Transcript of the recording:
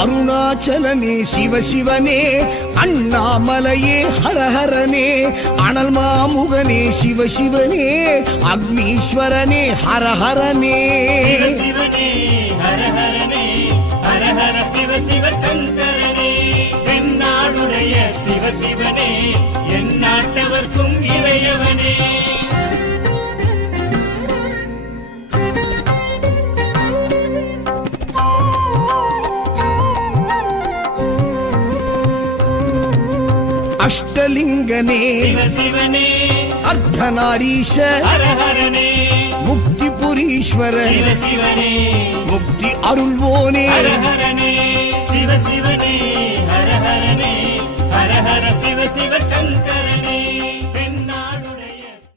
அருணாச்சலனே சிவசிவனே, அண்ணாமலையே ஹரஹரனே, அனல் மாமுகனே சிவசிவனே, அக்னீஸ்வரனே ஹரஹரனே. சிவசிவனே ஹரஹரனே, ஹரஹர சிவ சிவ சங்கரனே, எந்நாடுடைய சிவசிவனே, எந்நாட்டவர்க்கும் இறையவனே. அஷ்டலிங்கனே சிவசிவனே, அர்த்தநாரீஷ ஹரஹரனே, முக்திபுரீஸ்வர சிவசிவனே, முக்தி அருள்வோனே. ஹரஹரனே சிவசிவனே, ஹரஹரனே, ஹரஹர சிவ சிவ சங்கர